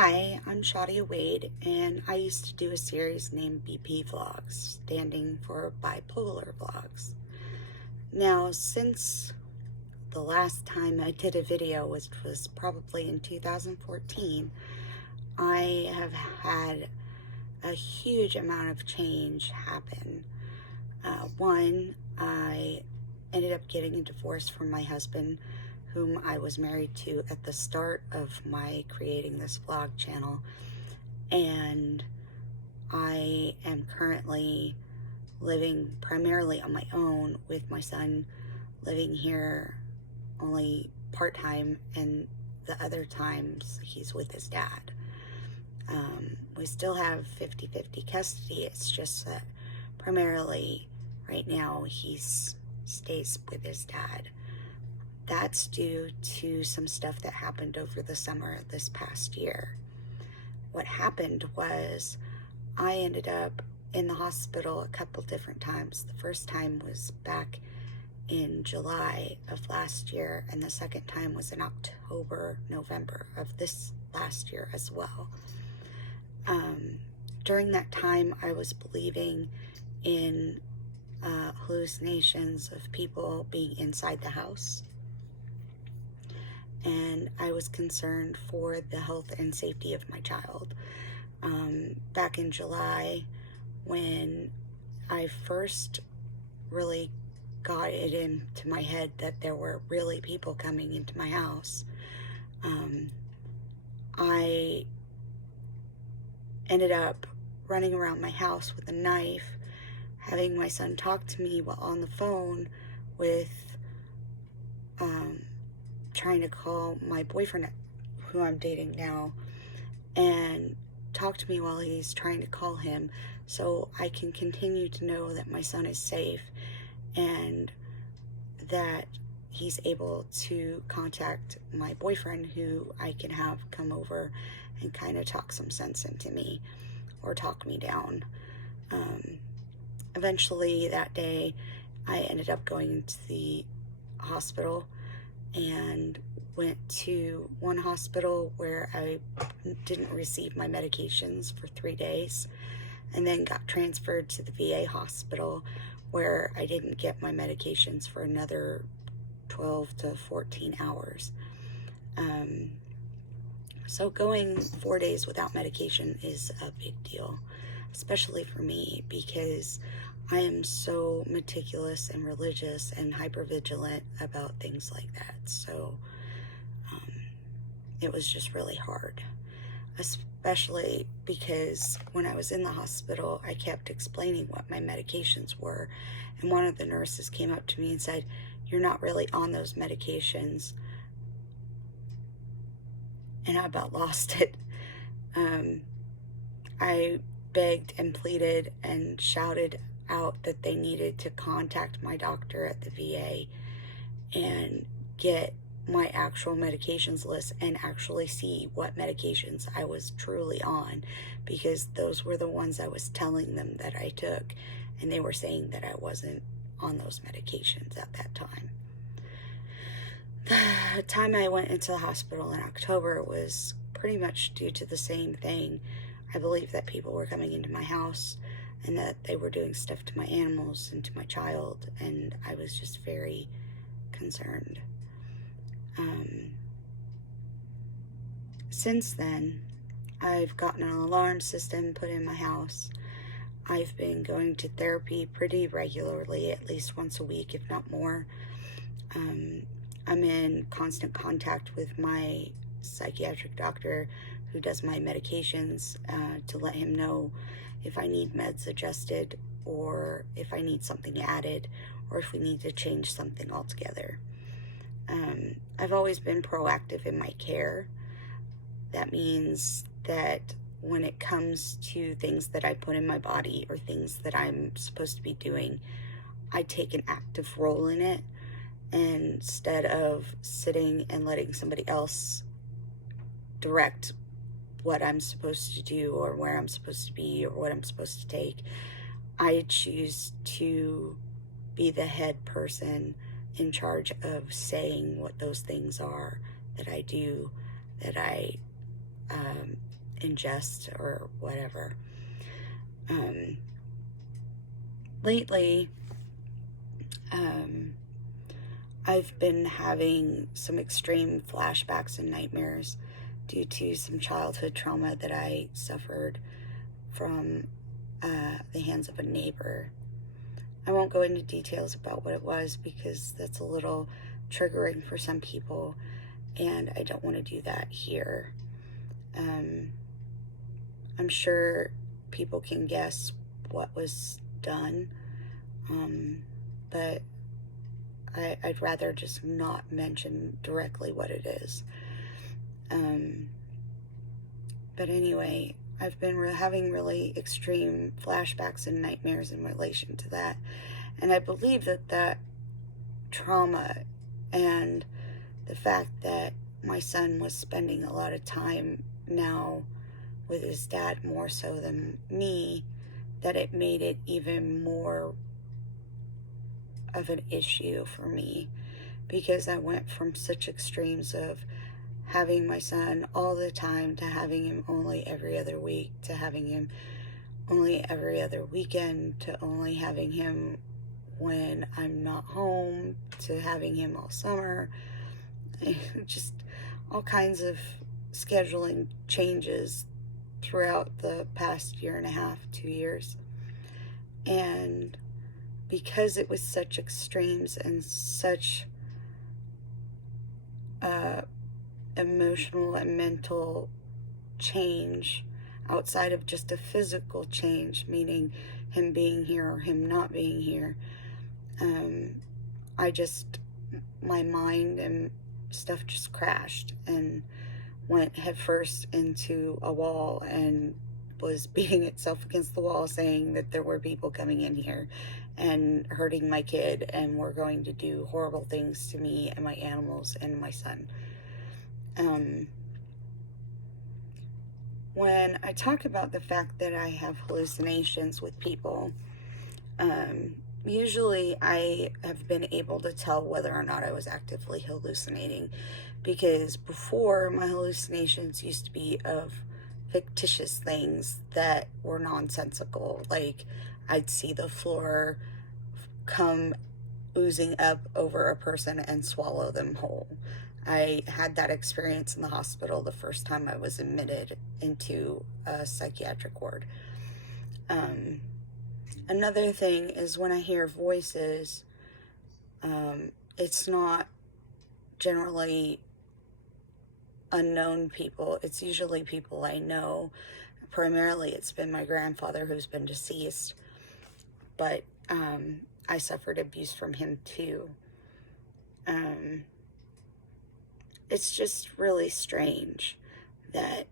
Hi, I'm Shadia Wade, and I used to do a series named BP Vlogs, standing for Bipolar Vlogs. Now, since the last time I did a video, which was probably in 2014, I have had a huge amount of change happen. One, I ended up getting a divorce from my husband, whom I was married to at the start of my creating this vlog channel, and I am currently living primarily on my own with my son living here only part-time, and the other times he's with his dad. We still have 50-50 custody. It's just that primarily right now he stays with his dad. That's due to some stuff that happened over the summer this past year. What happened was I ended up in the hospital a couple different times. The first time was back in July of last year, and the second time was in October, November of this last year as well. During that time, I was believing in hallucinations of people being inside the house, and I was concerned for the health and safety of my child. Back in July, when I first really got it into my head that there were really people coming into my house, I ended up running around my house with a knife, having my son talk to me while on the phone with trying to call my boyfriend, who I'm dating now, and talk to me while he's trying to call him so I can continue to know that my son is safe and that he's able to contact my boyfriend, who I can have come over and kind of talk some sense into me or talk me down. Eventually that day, I ended up going to the hospital and went to one hospital where I didn't receive my medications for 3 days, and then got transferred to the VA hospital where I didn't get my medications for another 12 to 14 hours. So going 4 days without medication is a big deal, especially for me, because I am so meticulous and religious and hypervigilant about things like that. So it was just really hard, especially because when I was in the hospital, I kept explaining what my medications were, and one of the nurses came up to me and said, "You're not really on those medications," and I about lost it. I begged and pleaded and shouted out that they needed to contact my doctor at the VA and get my actual medications list and actually see what medications I was truly on, because those were the ones I was telling them that I took, and they were saying that I wasn't on those medications at that time. The time I went into the hospital in October was pretty much due to the same thing. I believe that people were coming into my house and that they were doing stuff to my animals and to my child, and I was just very concerned. Since then, I've gotten an alarm system put in my house. I've been going to therapy pretty regularly, at least once a week, if not more. I'm in constant contact with my psychiatric doctor who does my medications to let him know if I need meds adjusted, or if I need something added, or if we need to change something altogether. I've always been proactive in my care. That means that when it comes to things that I put in my body or things that I'm supposed to be doing, I take an active role in it, instead of sitting and letting somebody else direct what I'm supposed to do or where I'm supposed to be or what I'm supposed to take. I choose to be the head person in charge of saying what those things are that I do, that I in jest or whatever. Lately, I've been having some extreme flashbacks and nightmares due to some childhood trauma that I suffered from the hands of a neighbor. I won't go into details about what it was because that's a little triggering for some people, and I don't want to do that here. I'm sure people can guess what was done, but I'd rather just not mention directly what it is. But anyway, I've been having really extreme flashbacks and nightmares in relation to that. And I believe that trauma and the fact that my son was spending a lot of time now with his dad more so than me, that it made it even more of an issue for me, because I went from such extremes of having my son all the time to having him only every other week, to having him only every other weekend, to only having him when I'm not home, to having him all summer. Just all kinds of scheduling changes throughout the past year and a half, 2 years. And because it was such extremes and such emotional and mental change outside of just a physical change, meaning him being here or him not being here, my mind and stuff just crashed and went headfirst into a wall and was beating itself against the wall, saying that there were people coming in here and hurting my kid and were going to do horrible things to me and my animals and my son. When I talk about the fact that I have hallucinations with people, usually I have been able to tell whether or not I was actively hallucinating, because before, my hallucinations used to be of fictitious things that were nonsensical. Like, I'd see the floor come oozing up over a person and swallow them whole. I had that experience in the hospital the first time I was admitted into a psychiatric ward. Another thing is when I hear voices, it's not generally unknown people. It's usually people I know. Primarily, it's been my grandfather, who's been deceased, but I suffered abuse from him too. It's just really strange that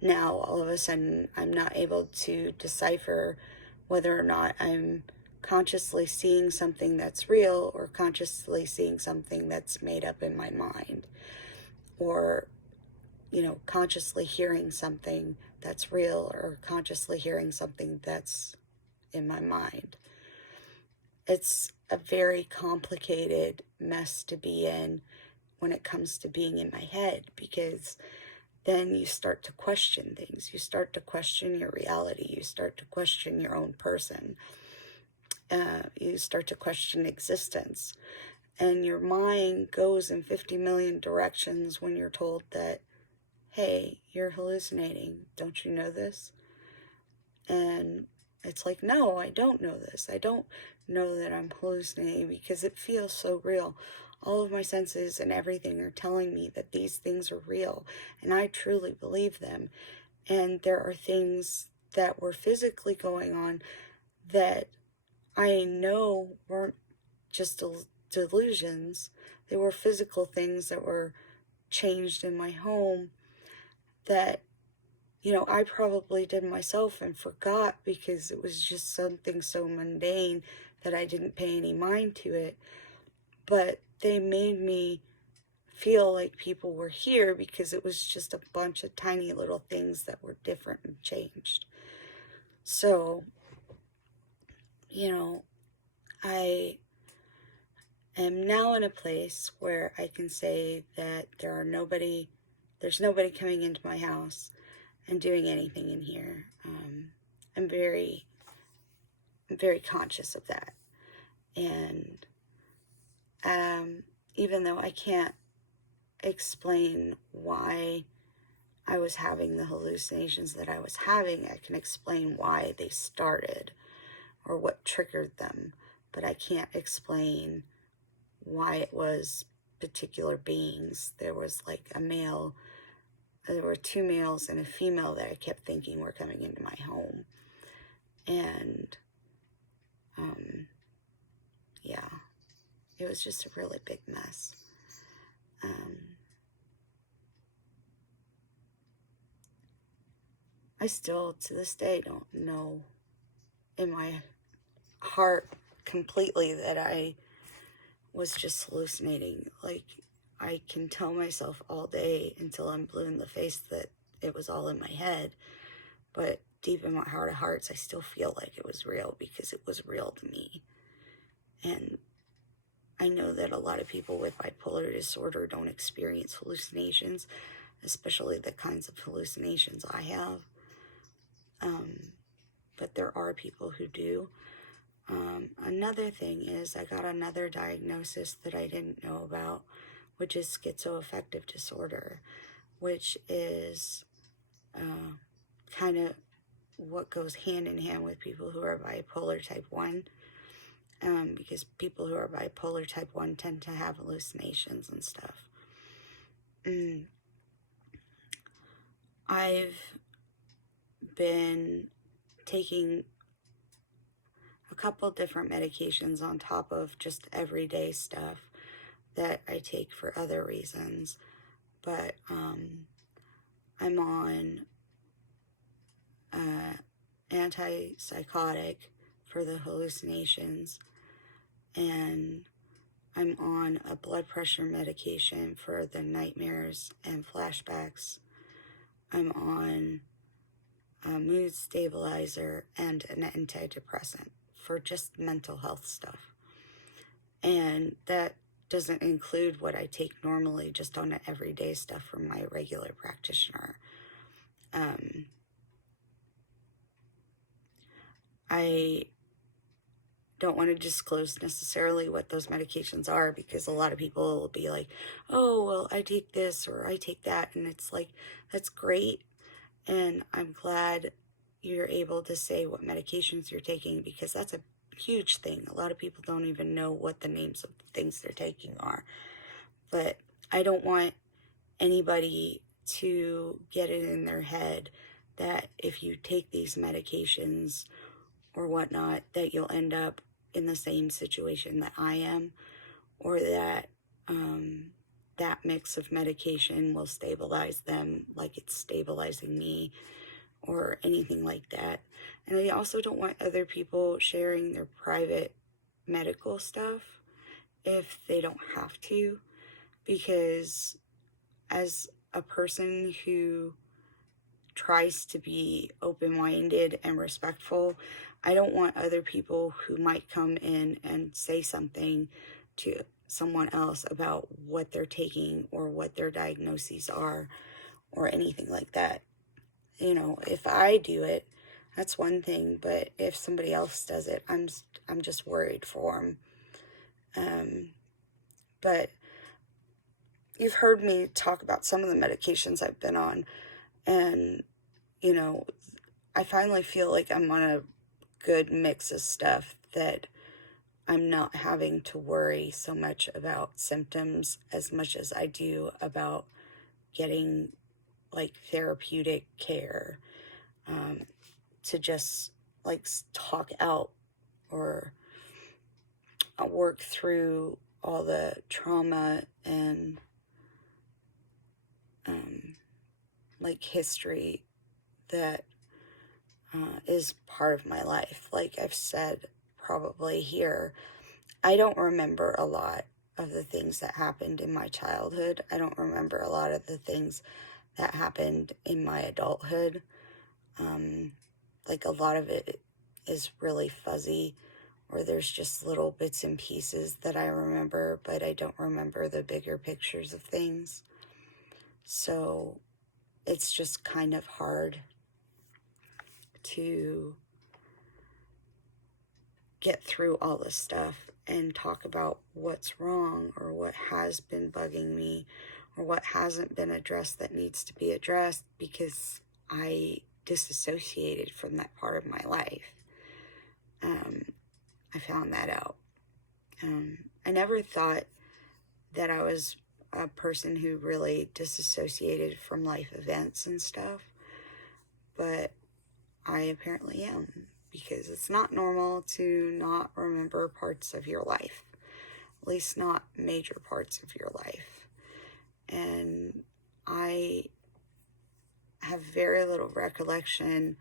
now all of a sudden I'm not able to decipher whether or not I'm consciously seeing something that's real or consciously seeing something that's made up in my mind, or consciously hearing something that's real or consciously hearing something that's in my mind. It's a very complicated mess to be in when it comes to being in my head, because then you start to question things. You start to question your reality. You start to question your own person. You start to question existence. And your mind goes in 50 million directions when you're told that, hey, you're hallucinating. Don't you know this? And it's like, no, I don't know this. I don't know that I'm hallucinating because it feels so real. All of my senses and everything are telling me that these things are real, and I truly believe them. And there are things that were physically going on that I know weren't just delusions. They were physical things that were changed in my home that, I probably did myself and forgot because it was just something so mundane that I didn't pay any mind to it. But they made me feel like people were here because it was just a bunch of tiny little things that were different and changed. So, I am now in a place where I can say that there's nobody coming into my house. and doing anything in here. I'm very conscious of that. And even though I can't explain why I was having the hallucinations that I was having, I can explain why they started or what triggered them, but I can't explain why it was particular beings. There was like there were two males and a female that I kept thinking were coming into my home. And yeah, it was just a really big mess. I still, to this day, don't know in my heart completely that I was just hallucinating. Like, I can tell myself all day until I'm blue in the face that it was all in my head, but deep in my heart of hearts, I still feel like it was real because it was real to me. And I know that a lot of people with bipolar disorder don't experience hallucinations, especially the kinds of hallucinations I have. But there are people who do. Another thing is I got another diagnosis that I didn't know about, which is schizoaffective disorder, which is kind of what goes hand in hand with people who are bipolar type 1, because people who are bipolar type 1 tend to have hallucinations and stuff. I've been taking a couple different medications on top of just everyday stuff that I take for other reasons, but I'm on antipsychotic for the hallucinations, and I'm on a blood pressure medication for the nightmares and flashbacks. I'm on a mood stabilizer and an antidepressant for just mental health stuff. And that doesn't include what I take normally just on the everyday stuff from my regular practitioner. I don't want to disclose necessarily what those medications are because a lot of people will be like, oh, well, I take this or I take that. And it's like, that's great. And I'm glad you're able to say what medications you're taking because that's a huge thing. A lot of people don't even know what the names of the things they're taking are. But I don't want anybody to get it in their head that if you take these medications or whatnot, that you'll end up in the same situation that I am, or that that mix of medication will stabilize them like it's stabilizing me, or anything like that. And I also don't want other people sharing their private medical stuff if they don't have to, because as a person who tries to be open-minded and respectful, I don't want other people who might come in and say something to someone else about what they're taking or what their diagnoses are or anything like that. You know, if I do it, that's one thing, but if somebody else does it, I'm just worried for them. But you've heard me talk about some of the medications I've been on, and you know, I finally feel like I'm on a good mix of stuff that I'm not having to worry so much about symptoms as much as I do about getting like therapeutic care, to just like talk out or work through all the trauma and like history that is part of my life. Like I've said probably here, I don't remember a lot of the things that happened in my childhood. I don't remember a lot of the things that happened in my adulthood. Like a lot of it is really fuzzy, or there's just little bits and pieces that I remember, but I don't remember the bigger pictures of things. So it's just kind of hard to get through all this stuff and talk about what's wrong or what has been bugging me or what hasn't been addressed that needs to be addressed, because I disassociated from that part of my life. I found that out. I never thought that I was a person who really disassociated from life events and stuff, but I apparently am, because it's not normal to not remember parts of your life, at least not major parts of your life. And I have very little recollection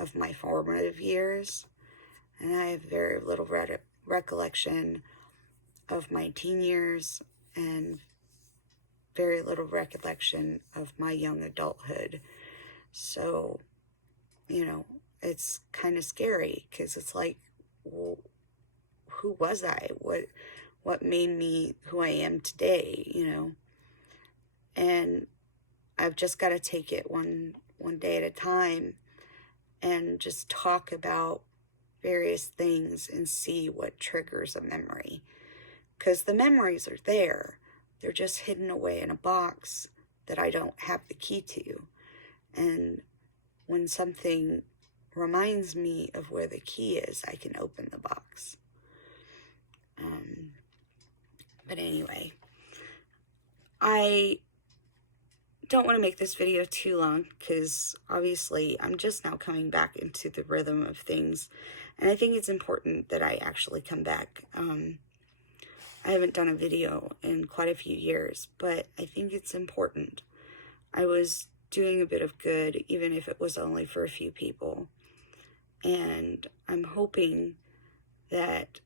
of my formative years, and I have very little recollection of my teen years, and very little recollection of my young adulthood. So, you know, it's kind of scary, because it's like, well, who was I? What made me who I am today, you know? And I've just got to take it one day at a time and just talk about various things and see what triggers a memory. Because the memories are there. They're just hidden away in a box that I don't have the key to. And when something reminds me of where the key is, I can open the box. But anyway, I don't want to make this video too long, because obviously I'm just now coming back into the rhythm of things, and I think it's important that I actually come back. I haven't done a video in quite a few years, but I think it's important. I was doing a bit of good, even if it was only for a few people, and I'm hoping that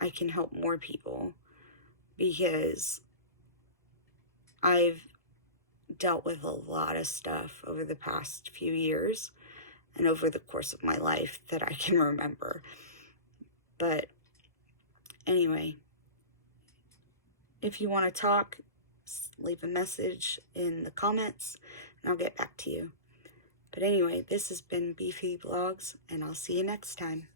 I can help more people, because I've dealt with a lot of stuff over the past few years and over the course of my life that I can remember. But anyway, if you want to talk, leave a message in the comments and I'll get back to you. But anyway, this has been Beefy Vlogs, and I'll see you next time.